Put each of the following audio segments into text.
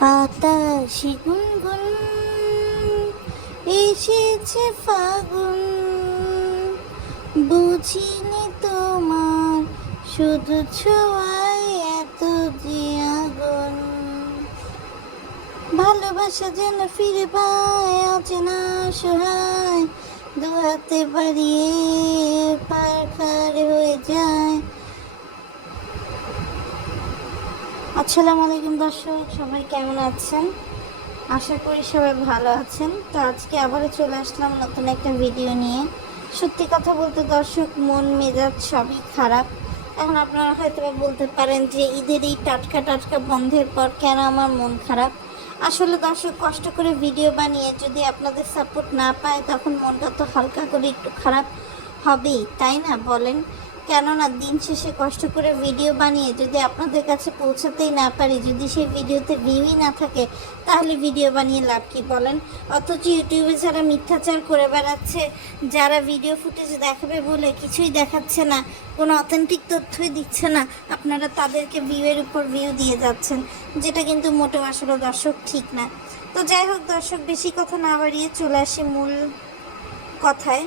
বাতাসে গুনগুন এসেছে ফাগুন, বুঝিনি তোমার শুধু ছোঁয়ায় এত যে আগুন। ভালোবাসা যেন ফিরে পায় অচেনা সহায়, দু হাতে বাড়িয়ে পার হয়ে যায়। আসসালামু আলাইকুম দর্শক, সবাই কেমন আছেন? আশা করি সবাই ভালো আছেন। তো আজকে আবারও চলে আসলাম নতুন একটা ভিডিও নিয়ে। সত্যি কথা বলতে দর্শক, মন মেজাজ সবই খারাপ। এখন আপনারা হয়তো বলতে পারেন যে ঈদের এই টাটকা টাটকা বন্ধের পর কেন আমার মন খারাপ। আসলে দর্শক, কষ্ট করে ভিডিও বানিয়ে যদি আপনাদের সাপোর্ট না পায় তখন মনটা তো হালকা করে একটু খারাপ হবেই, তাই না বলেন? কেননা দিন শেষে কষ্ট করে ভিডিও বানিয়ে যদি আপনাদের কাছে পৌঁছাতেই না পারি, যদি সেই ভিডিওতে ভিউই না থাকে, তাহলে ভিডিও বানিয়ে লাভ কি বলেন? অথচ ইউটিউবে যারা মিথ্যাচার করে বেড়াচ্ছে, যারা ভিডিও ফুটেজ দেখাবে বলে কিছুই দেখাচ্ছে না, কোনো অথেন্টিক তথ্যই দিচ্ছে না, আপনারা তাদেরকে ভিউয়ের উপর ভিউ দিয়ে যাচ্ছেন, যেটা কিন্তু মোটেও আসলে দর্শক ঠিক না। তো যাই হোক দর্শক, বেশি কথা না বাড়িয়ে চলে আসি মূল কথায়।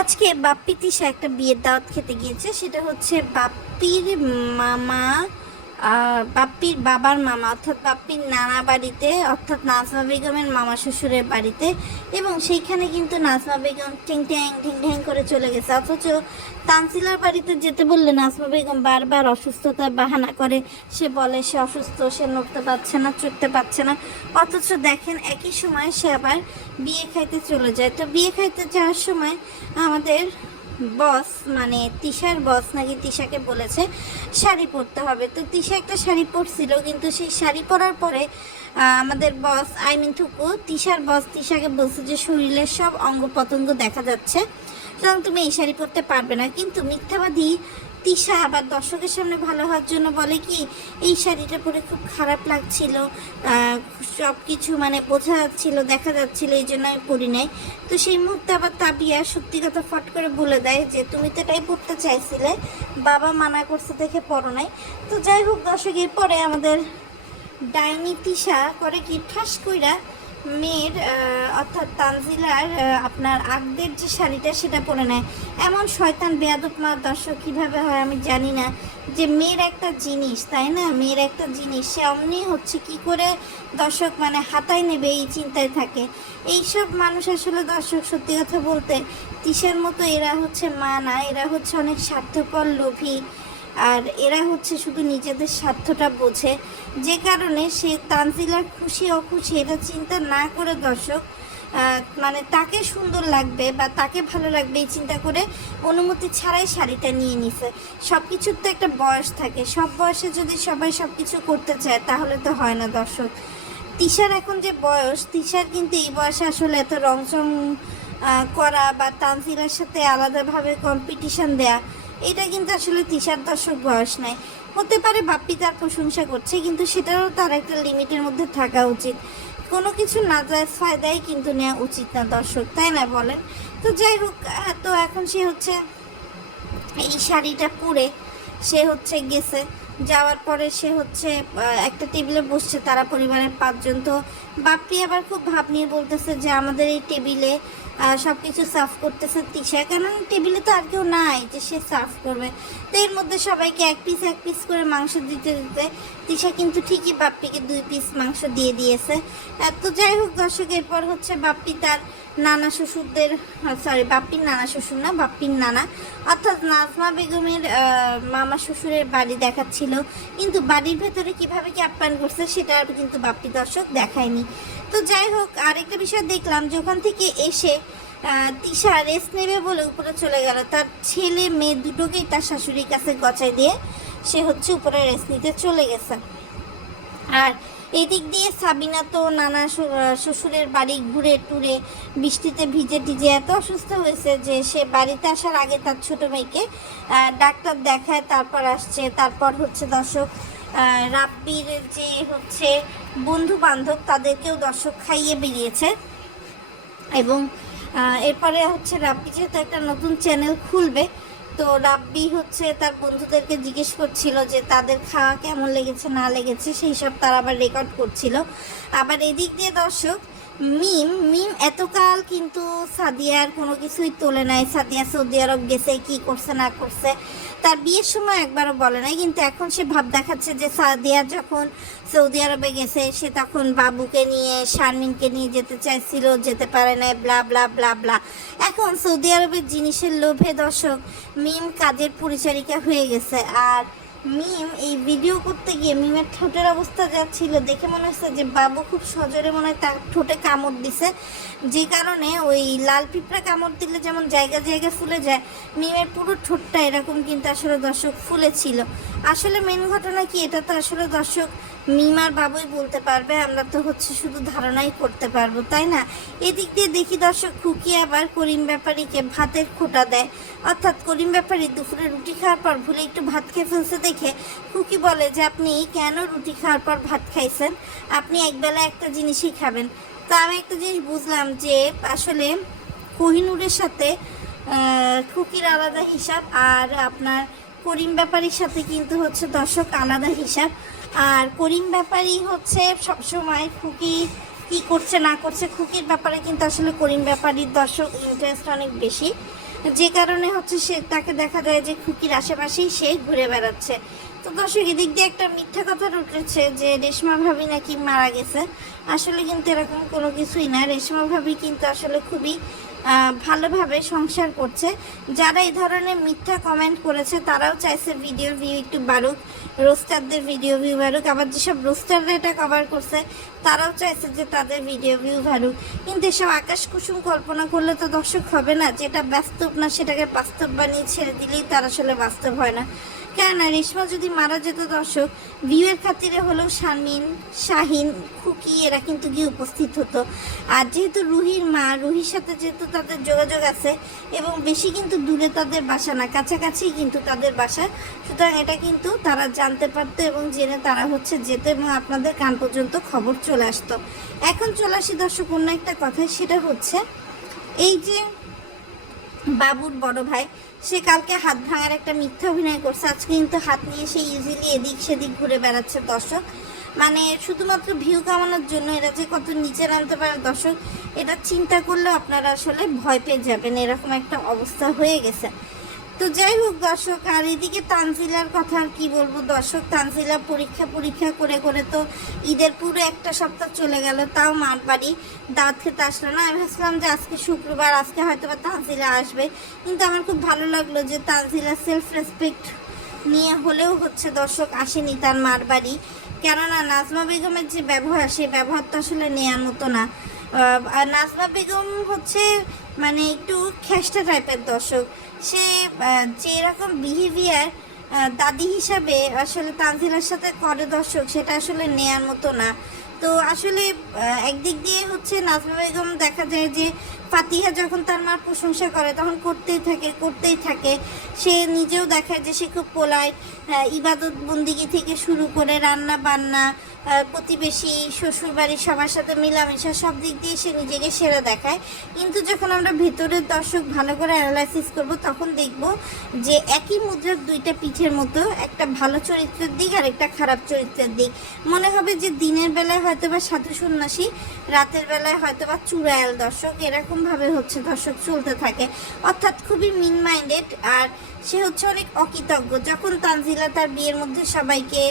আজকে বাপ্পি তিশা একটা বিয়ের দাওয়াত খেতে গিয়েছে। সেটা হচ্ছে বাপ্পির মামা, বাপ্পির বাবার মামা অর্থাৎ বাপ্পির নানা বাড়িতে, অর্থাৎ নাজমা বেগমের মামা শ্বশুরের বাড়িতে। এবং সেইখানে কিন্তু নাজমা বেগম ঠ্যাং ঠ্যাং ঠ্যাং ঠ্যাং করে চলে গেছে। অথচ তানজিলার বাড়িতে যেতে বললে নাজমা বেগম বারবার অসুস্থতার বাহানা করে। সে বলে সে অসুস্থ, সে নড়তে পারছে না, চড়তে পারছে না। অথচ দেখেন একই সময় সে আবার বিয়ে খাইতে চলে যায়। তো বিয়ে খাইতে যাওয়ার সময় আমাদের বস, মানে তিশার বস নাকি তিশাকে বলেছে শাড়ি পরতে হবে। তো তিশা একটা শাড়ি পরছিল, কিন্তু সেই শাড়ি পরার পরে আমাদের বস থুকু তিশার বস তিশাকে বলছে যে শরীরের সব অঙ্গ প্রত্যঙ্গ দেখা যাচ্ছে, সুতরাং তুমি এই শাড়ি পরতে পারবে না। কিন্তু মিথ্যাবাদী তিশা আবার দর্শকের সামনে ভালো হওয়ার জন্য বলে কি, এই শাড়িটা পরে খুব খারাপ লাগছিল, সব কিছু মানে বোঝা যাচ্ছিল, দেখা যাচ্ছিল, এই জন্য আমি পরি নাই। তো সেই মুহূর্তে আবার তাবিয়া সত্যি কথা ফট করে বলে দেয় যে তুমি তো এটাই পড়তে চাইছিলে, বাবা মানা করছে দেখে পড়ো নাই। তো যাই হোক দর্শক, এরপরে আমাদের ডাইনি তিশা করে কি, ঠাস কইরা মেয়ের অর্থাৎ তানজিলার আপনার আগদের যে শাড়িটা সেটা পরে নেয়। এমন শয়তান বেয়াদব মা দর্শক কীভাবে হয় আমি জানি না, যে মেয়ের একটা জিনিস, তাই না, মেয়ের একটা জিনিস সে অমনি হচ্ছে কি করে দর্শক মানে হাতায় নেবে এই চিন্তায় থাকে। এইসব মানুষ আসলে দর্শক সত্যি কথা বলতে তিশার মতো এরা হচ্ছে মা না, এরা হচ্ছে অনেক স্বার্থপর লোভী, আর এরা হচ্ছে শুধু নিজেদের স্বার্থটা বোঝে। যে কারণে সে তানজিলার খুশি অখুশি এটা চিন্তা না করে দর্শক মানে তাকে সুন্দর লাগবে বা তাকে ভালো লাগবে এই চিন্তা করে অনুমতি ছাড়াই শাড়িটা নিয়ে নিছে। সব কিছুর তো একটা বয়স থাকে, সব বয়সে যদি সবাই সব কিছু করতে চায় তাহলে তো হয় না দর্শক। তিশার এখন যে বয়স, তিশার কিন্তু এই বয়সে আসলে এত রংচং করা বা তানজিলার সাথে আলাদাভাবে কম্পিটিশন দেয়া, এটা কিন্তু আসলে তিশার দর্শক বয়স নাই। হতে পারে বাপ্পি তার প্রশংসা করছে, কিন্তু সেটারও তার একটা লিমিটের মধ্যে থাকা উচিত। কোনো কিছু নাজায়েজ ফায়দাই কিন্তু নেওয়া উচিত না দর্শক, তাই না বলেন? তো যাই হোক, তো এখন সে হচ্ছে এই শাড়িটা পরে সে হচ্ছে গেছে। যাওয়ার পরে সে হচ্ছে একটা টেবিলে বসছে, তারা পরিবারের 5 জন। তো বাপ্পি আবার খুব ভাব নিয়ে বলতেছে যে আমাদের এই টেবিলে সব কিছু সার্ভ করতেছে তিশা, কারণ টেবিলে তো আর কেউ নাই যে সে সার্ভ করবে। তো এর মধ্যে সবাইকে এক পিস করে মাংস দিতে দিতে তিশা কিন্তু ঠিকই বাপ্পিকে 2 পিস মাংস দিয়ে দিয়েছে। তো যাই হোক দর্শক, এরপর হচ্ছে বাপ্পি তার নানা শ্বশুরদের, সরি বাপ্পির নানা শ্বশুর না, বাপ্পির নানা অর্থাৎ নাজমা বেগমের মামা শ্বশুরের বাড়ি দেখাচ্ছিল, কিন্তু বাড়ির ভেতরে কিভাবে কি আপ্যায়ন করছে সেটা কিন্তু বাপ্পি দর্শক দেখায়নি। তো যাই হোক, আরেকটা বিষয় দেখলাম যে ওখান থেকে এসে তিশা রেস্ট নেবে বলে উপরে চলে গেল। তার ছেলে মেয়ে দুটোকেই তার শাশুড়ির কাছে গচাই দিয়ে সে হচ্ছে উপরে রেস্ট নিতে চলে গেছে। আর এই দিক দিয়ে সাবিনা তো নানা শ্বশুরের বাড়ি ঘুরে টুরে বৃষ্টিতে ভিজে টিজে এত অসুস্থ হয়েছে যে সে বাড়িতে আসার আগে তার ছোটো মেয়েকে ডাক্তার দেখায়, তারপর আসছে। তারপর হচ্ছে দর্শক রাব্বির যে হচ্ছে বন্ধু বান্ধব তাদেরকেও দর্শক খাইয়ে বেরিয়েছে। এবং এরপরে হচ্ছে রাব্বি যেহেতু একটা নতুন চ্যানেল খুলবে, তো রাব্বি হচ্ছে তার বন্ধুদেরকে জিজ্ঞেস করছিল যে তাদের খাওয়া কেমন লেগেছে না লেগেছে, সেই সব তারা আবার রেকর্ড করছিল। আবার এদিক দিয়ে দর্শক মিম মিম এতকাল কিন্তু সাদিয়ার কোনো কিছুই তোলে নাই। সাদিয়া সৌদি আরব গেছে, কি করছে না করছে তার বিয়ের সময় একবারও বলে নাই, কিন্তু এখন সে ভাব দেখাচ্ছে যে সাদিয়া যখন সৌদি আরবে গেছে সে তখন বাবুকে নিয়ে শারমিনকে নিয়ে যেতে চাইছিল, যেতে পারে না, ব্লা ব্লা ব্লা ব্লা। এখন সৌদি আরবের জিনিসের লোভে দর্শক মিম কাজের পরিচারিকা হয়ে গেছে। আর মিম এই ভিডিও করতে গিয়ে মিমের ঠোঁটের অবস্থা যা ছিল দেখে মনে হচ্ছে যে বাবু খুব সজোরে মনে হয় তার ঠোঁটে কামড় দিছে, যে কারণে ওই লাল পিঁপড়া কামড় দিলে যেমন জায়গা জায়গায় ফুলে যায়, মিমের পুরো ঠোঁটটা এরকম কিন্তু আসলে দর্শক ফুলেছিল। আসলে মেন ঘটনা কি, এটা তো আসলে দর্শক মিম আর বাবুই বলতে পারবে, আমরা তো হচ্ছে শুধু ধারণাই করতে পারবো, তাই না? এদিক দিয়ে দেখি দর্শক খুকি আবার করিম ব্যাপারীকে ভাতের খোঁটা দেয়, অর্থাৎ করিম ব্যাপারী দুপুরে রুটি খাওয়ার পর ভুলে একটু ভাত খেয়ে ফেলছে দেখে খুকি বলে যে আপনি কেন রুটি খাওয়ার পর ভাত খাইছেন, আপনি একবেলা একটা জিনিসই খাবেন। তো আমি একটা জিনিস বুঝলাম যে আসলে কোহিনূরের সাথে খুকির আলাদা হিসাব, আর আপনার করিম ব্যাপারীর সাথে কিন্তু হচ্ছে দর্শক আলাদা হিসাব। আর করিম ব্যাপারী হচ্ছে সবসময় খুকি কি করছে না করছে খুকির ব্যাপারে কিন্তু আসলে করিম ব্যাপারীর দর্শক ইন্টারেস্ট অনেক বেশি, যে কারণে হচ্ছে সে তাকে দেখা যায় যে খুকির আশেপাশেই সে ঘুরে বেড়াচ্ছে। তো দর্শক এদিক দিয়ে একটা মিথ্যা কথা উঠেছে যে রেশমা ভাবি নাকি মারা গেছে। আসলে কিন্তু এরকম কোনো কিছুই না, রেশমা ভাবি কিন্তু আসলে খুবই ভালোভাবে সংসার করছে। যারা এই ধরনের মিথ্যা কমেন্ট করেছে তারাও চাইছে ভিডিও ভিউ একটু বাড়ুক, রোস্টারদের ভিডিও ভিউ বাড়ুক, আবার যেসব রোস্টাররা এটা কভার করছে তারাও চাইছে যে তাদের ভিডিও ভিউ বাড়ুক। কিন্তু এসব আকাশ কুসুম কল্পনা করলে তো দর্শক হবে না, যেটা বাস্তব না সেটাকে বাস্তব বানিয়ে ছেড়ে দিলেই তার আসলে বাস্তব হয় না। কেননা রেশমা যদি মারা যেত দর্শক ভিউয়ের খাতিরে হলেও শারমিন, শাহিন, খুকি এরা কিন্তু গিয়ে উপস্থিত হতো। আর যেহেতু রুহির মা, রুহির সাথে যেহেতু তাদের যোগাযোগ আছে এবং বেশি কিন্তু দূরে তাদের বাসা না, কাছাকাছি কিন্তু তাদের বাসা, সুতরাং এটা কিন্তু তারা জানতে পারতো এবং জেনে তারা হচ্ছে যেত এবং আপনাদের কান পর্যন্ত খবর চলে আসতো। এখন চলে আসি দর্শক অন্য একটা কথায়, সেটা হচ্ছে এই যে বাবুর বড় ভাই, সে কালকে হাত ভাঙার একটা মিথ্যা অভিনয় করছে, আজকে কিন্তু হাত নিয়ে সে ইজিলি এদিক সেদিক ঘুরে বেড়াচ্ছে দর্শক। মানে শুধুমাত্র ভিউ কামানোর জন্য এরা যে কত নিচে নামতে পারে দর্শক, এটা চিন্তা করলে আপনারা আসলে ভয় পেয়ে যাবেন, এরকম একটা অবস্থা হয়ে গেছে। তো যাই হোক দর্শক, আর এদিকে তানজিলার কথা আর কি বলবো দর্শক, তানজিলা পরীক্ষা করে করে তো ঈদের পুরো একটা সপ্তাহ চলে গেল, তাও মার বাড়ি দাওয়াত খেতে আসলো না। আমি ভাবছিলাম যে আজকে শুক্রবার, আজকে হয়তো বা তানজিলা আসবে, কিন্তু আমার খুব ভালো লাগলো যে তানজিলা সেলফ রেসপেক্ট নিয়ে হলেও হচ্ছে দর্শক আসেনি তার মার বাড়ি। কেননা নাজমা বেগমের যে ব্যবহার, সেই ব্যবহার তো আসলে নেয়ার মতো না। আর নাজমা বেগম হচ্ছে মানে একটু খেষ্টা টাইপের দর্শক, সে যেরকম বিহেভিয়ার দাদি হিসাবে আসলে তানজিলার সাথে করে দর্শক, সেটা আসলে নেয়ার মতো না। তো আসলে একদিক দিয়ে হচ্ছে নাজমা বেগম দেখা যায় যে ফাতিহা যখন তার মার প্রশংসা করে তখন করতেই থাকে। সে নিজেও দেখায় যে সে খুব পোলাইট, ইবাদত বন্দিগি থেকে শুরু করে রান্না বান্না, প্রতিবেশী, শ্বশুরবাড়ির সবার সাথে মিলামেশা, সব দিক দিয়ে সে নিজেকে সেরা দেখায়। কিন্তু যখন আমরা ভেতরের দর্শক ভালো করে অ্যানালাইসিস করব তখন দেখব যে একই মুদ্রার দুইটা পিঠের মতো, একটা ভালো চরিত্রের দিক আর একটা খারাপ চরিত্রের দিক। মনে হবে যে দিনের বেলায় হয়তো বা সাধু সন্ন্যাসী, রাতের বেলায় হয়তো বা চুড়ায়াল দর্শক, এরকমভাবে হচ্ছে দর্শক চলতে থাকে, অর্থাৎ খুবই মিন মাইন্ডেড। আর সে হচ্ছে অনেক অকৃতজ্ঞ। যখন তানজিলা তার বিয়ের মধ্যে সবাইকে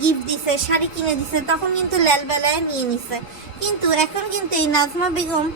গিফট দিছে, শাড়ি কিনে দিছে, তখন কিন্তু ল্যালবেলায় নিয়ে নিছে। কিন্তু এখন কিন্তু এই নাজমা বেগম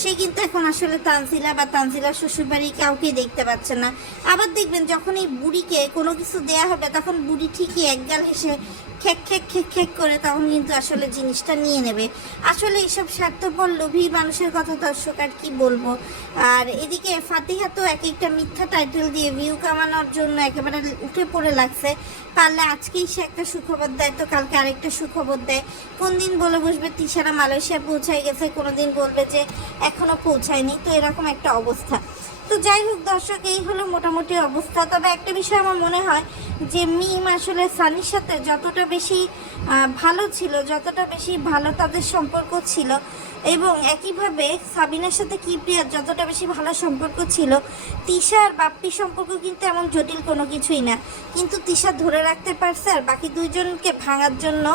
সে কিন্তু এখন আসলে তানজিলা বা তানজিলার শ্বশুরবাড়ি কাউকে দেখতে পাচ্ছে না। আবার দেখবেন যখন এই বুড়িকে কোনো কিছু দেয়া হবে তখন বুড়ি ঠিকই একগাল হেসে খেক করে তখন কিন্তু আসলে জিনিসটা নিয়ে নেবে। আসলে এইসব স্বার্থপর লোভী মানুষের কথা দর্শক আর কি বলবো। আর এদিকে ফাতিহা তো এক একটা মিথ্যা টাইটেল দিয়ে ভিউ কামানোর জন্য একেবারে উঠে পড়ে লাগছে। পারলে আজকেই সে একটা সুখবর দেয় তো কালকে আরেকটা সুখবর দেয়। কোন দিন বলে বসবে তিশারা মালয়েশিয়া পৌঁছায় গেছে, কোনো দিন বলবে যে এখনো পৌঁছায়নি। তো এরকম একটা অবস্থা। তো যাই হোক দর্শক, এই হলো মোটামুটি অবস্থা। তবে একটা বিষয় আমার মনে হয় যে মিম আসলে সানির সাথে যতটা বেশি ভালো ছিল, যতটা বেশি ভালো তাদের সম্পর্ক ছিল, এবং একইভাবে সাবিনার সাথে কিপ্রিয়ার যতটা বেশি ভালো সম্পর্ক ছিল, তিশা আর বাপ্পির সম্পর্ক কিন্তু এমন জটিল কোনো কিছুই না। কিন্তু তিশা ধরে রাখতে পারছে আর বাকি দুইজনকে ভাঙার জন্য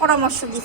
পরামর্শ দিচ্ছে।